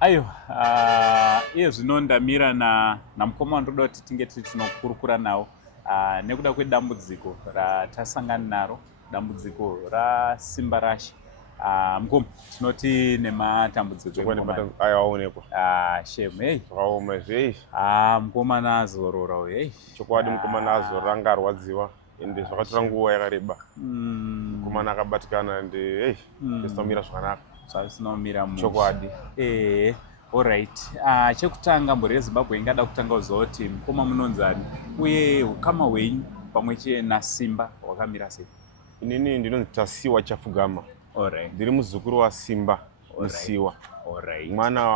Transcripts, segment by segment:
Ayo, iyo zvino ndamira na mukoma wandoda kuti tinge tinokurukura nawo nekuda kwedambudziko ratasangana naro, dambudziko rasimba rashi. Mukoma tinoti nematambudziko ayaonekwa shame hey zvakaoma izvi mukomana azorora uyu hey chokwadi mukomana azorora anga arwadziwa ende zvakatora nguva yakareba mukomana akabatikana ende zvisamira zvakanaka zvavisinamira chokwadi alright. Chekutanga mbori yeZimbabwe ingada kutanga kuziva kuti mukoma munonzani uye ukama hwenyu pamwe chete naSimba hwakamira sei? Inini ndinonzi Tasiwa Chafugama. Alright. Ndiri muzukuru waSimba Musiwa. Alright. Mwana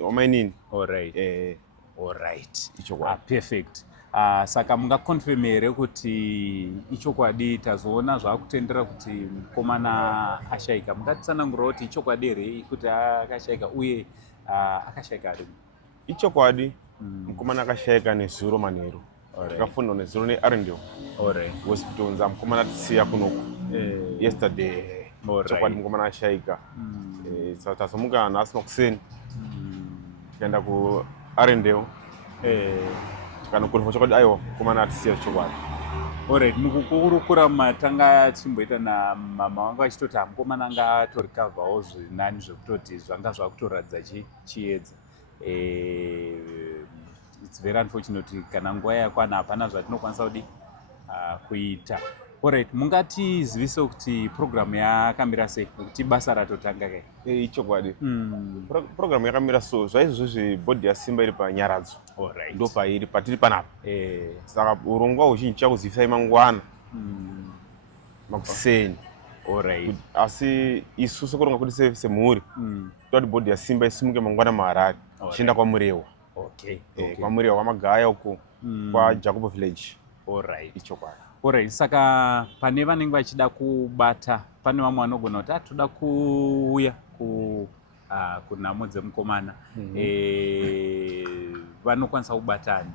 wamai nini? Alright. Alright. Ichokwadi. Perfect. Saka mungakonfirm here kuti ichokwadi tazoona zvakutendera kuti mukomana ashaika. Mungatitsanangura kuti ichokwadi here kuti akashaika uye akashaika ari? Ichokwadi mukomana akashaika nezuro manheru. Akafundwa nezuro neArendelle hospital nza mukomana tisiya kunoku yesterday. Chokwadi mukomana ashaika. Tazomuka nhasi makuseni tikaenda kuArendelle kana kuti chokwadi aiwa mukomana atisiya chokwadi. Alright, mukukurukura matanga chimboita namama wangu achitoti mukomana anga atorikavhawo zvinani zvekutoti zvanga zvakutoradza chiedza. It's very unfortunate kana nguva yakwana hapana zvatinokwanisa kuita. Alright, mungatizivise kuti programu yakamira sei kuti basa ratotanga kai? Ichokwadi. Programu yakamira so zvaizvozvo bhodhi yaSimba iri panyaradzo. Alright. Ndo pairi patiri panapa. Saka urongwa huzhinji chakuzivisai mangwana makuseni. Alright. Asi isu sokuronga kuti semhuri toti bhodhi yaSimba isimuke mangwana maHarare chienda kwaMurewa. Okay. KwaMurewa kwaMagaya uko kwaJacob Village. Alright. Ichokwadi. Alright, saka pane vanenge vachida kubata pane vamwe vanogona kuti toda kuuya kunhamo dzemukomana vanokwanisa kubatani?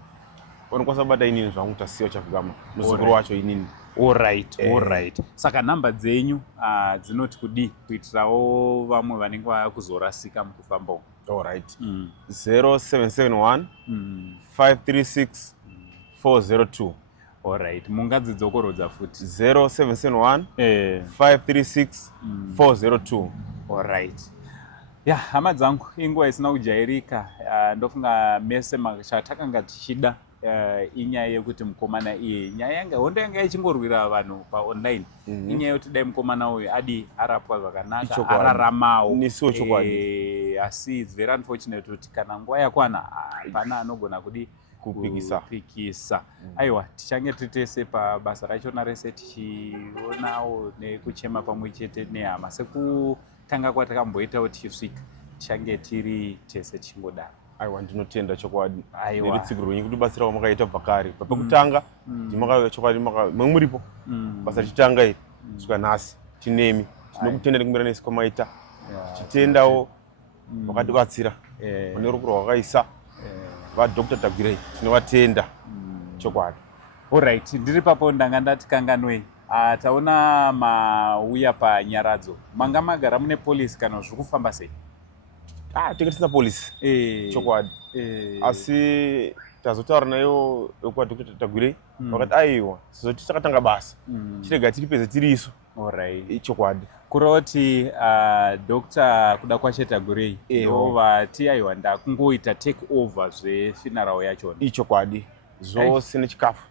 Vanokwanisa kubata inini zvangu Tasiwa Chafugama muzukuru wacho inini. Alright. Saka nhamba dzenyu dzinoti kudi kuitirawo vamwe vanenge vakuzorasika mukufamba umu? Alright. 0771 536 402. Alright, mungadzidzokorodza futi 0771 536 402. Alright. Hama dzangu inguva isina kujairika. Ndofunga mese chatakanga tichida inyaya yekuti mukomana iye nyaya yanga hondo yanga ichingorwira vanhu paonline. Inyaya yekuti dai mukomana uyu adi arapwa zvakanaka araramawo. Nisiwo chokwadi. Asi it's very unfortunate kuti kana nguva yakwana hapana anogona kupikisa. Aiwa, tichange titese pabasa rachona rese tichionawo nekuchema pamwe chete nehama. Sekutanga kwatakamboitawo tichisvika tichange tiri tese tichingodaro. Aiwa, ndinotenda chokwadi. Aiwa. Nerutsiko rwenyu kudibatsirawo makaita bvakare. Papekutanga ndimakauya chokwadi muripo. Basa richitanga iri kusvika nhasi tinemi. Tinokutenda nekumira nesi kwamaita. Tichitendawo vakatibatsira. Vane ruoko rwakaisa. Dr. Tagirei tinovatenda chokwadi. Alright, ndiri papo ndanga ndati kanganwei. Taona mauya panyaradzo. Manga magara mune polisi kana zviri kufamba sei? Tinge tisina polisi chokwadi. Asi tazotaura nayo kwaDr. Tagirei vakati aiwa sizoti takatanga basa chirega tiri pese tiri isu. Alright. Chokwadi. Kureva kuti Dr. kuda kwacho Tagirei ndovati aiwa ndakungoita take over zvefuneral yachona. Ichokwadi. Zvose nechikafu.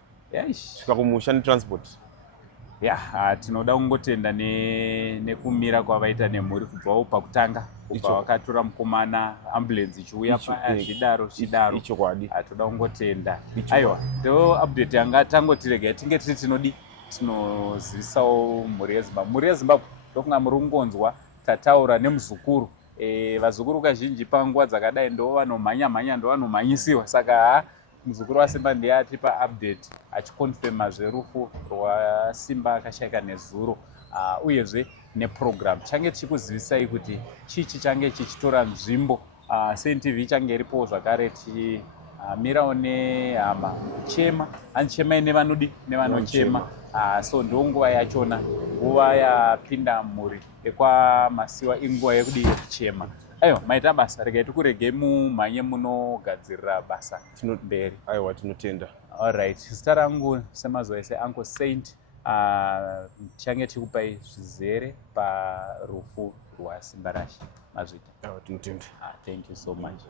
Svika kumusha netransport. Tinoda kungotenda nekumira kwavaita nemhuri kubvawo pakutanga kubva vakatora mukomana ambulance ichiuya zvidaro. Ichokwadi. Toda kungotenda. Aiwa, ndo update yanga tangotirega tinge tiri tinozivisawo mhuri yeZimbabwe. Mhuri yeZimbabwe ndofunga muri kungonzwa tataura nemuzukuru. Vazukuru kazhinji panguva dzakadai ndo vanomhanya ndo vanomhanyisiwa. Saka muzukuru waSimba ndiye atipa update achikonfirma zverufu rwaSimba akashaika nezuro uyezve neprogram. Change tichikuzivisai kuti chichi change chichitora nzvimbo. CNTV change iripo zvakare mirawo nehama chema handichemai nevanodi nevanochema So ndonguva yachona, nguva yapinda mhuri ekwamasiwa, inguva yekudii kuchema. Aiwa, maita basa, regai tikuregei mumhanye munogadzirira basa mberi. Aiwa, tinotenda. Alright, zita rangu semazuva ese Uncle Saint. Tichange tikupai zvizere parufu rwaSimba Rashe. Mazvita. Aiwa, tinotenda. Thank you so much.